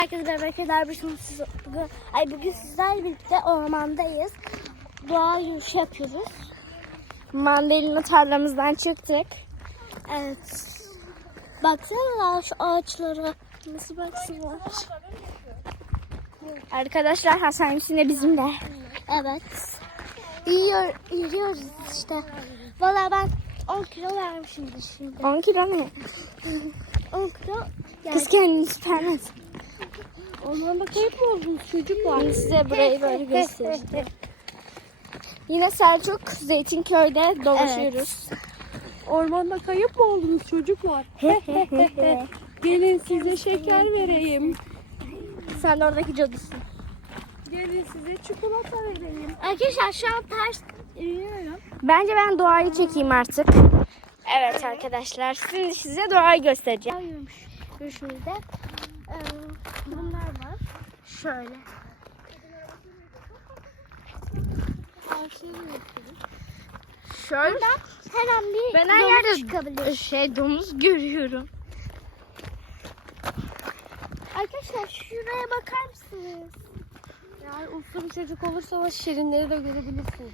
Herkese merhaba arkadaşlar. Bugün sizlerle birlikte ormandayız. Doğa yürüyüşü yapıyoruz. Mandalina tarlamızdan çıktık. Evet. Baksana şu ağaçlara. Nasıl baksınlar. Arkadaşlar Hasan Hüseyin de bizimle. Evet. Yürüyoruz işte. Vallahi ben 10 kilo vermişimdir şimdi. 10 kilo ne? 10 kilo. Kız kendini süpermez. Ormanda kayıp mı oldunuz çocuklar? Size burayı böyle göstereceğim. Yine Selçuk Zeytinköy'de dolaşıyoruz. Evet. Ormanda kayıp mı oldunuz çocuklar? Gelin size şeker vereyim. Sen de oradaki cadısı. Gelin size çikolata vereyim. Arkadaşlar şu an ters yürüyorum. Bence ben doğayı çekeyim artık. Evet arkadaşlar. Şimdi size doğayı göstereceğim. Yürüyüşümüzde bunlar var. Şöyle. Şöyle. Her an bir Ben her domuz yerde çıkabilir. Domuz görüyorum. Arkadaşlar şuraya bakar mısınız? Yani uslu bir çocuk olursa o şirinleri de görebilirsiniz.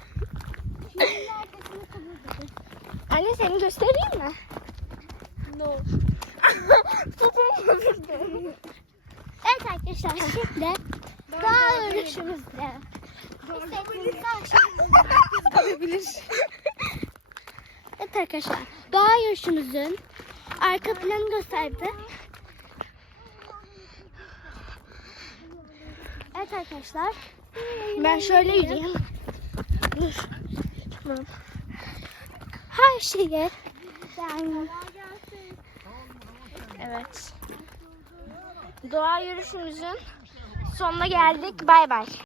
Anne seni göstereyim mi? No. Topum vurdu. Evet arkadaşlar şimdi doğa yürüyüşümüzde. Görebilir. Evet arkadaşlar doğa yürüyüşümüzün arka planı gösterdi. Evet arkadaşlar. Ben şöyle yürüyeyim. Dur. Tamam. Her şeye yani. Evet. Doğa yürüyüşümüzün sonuna geldik. Bay bay.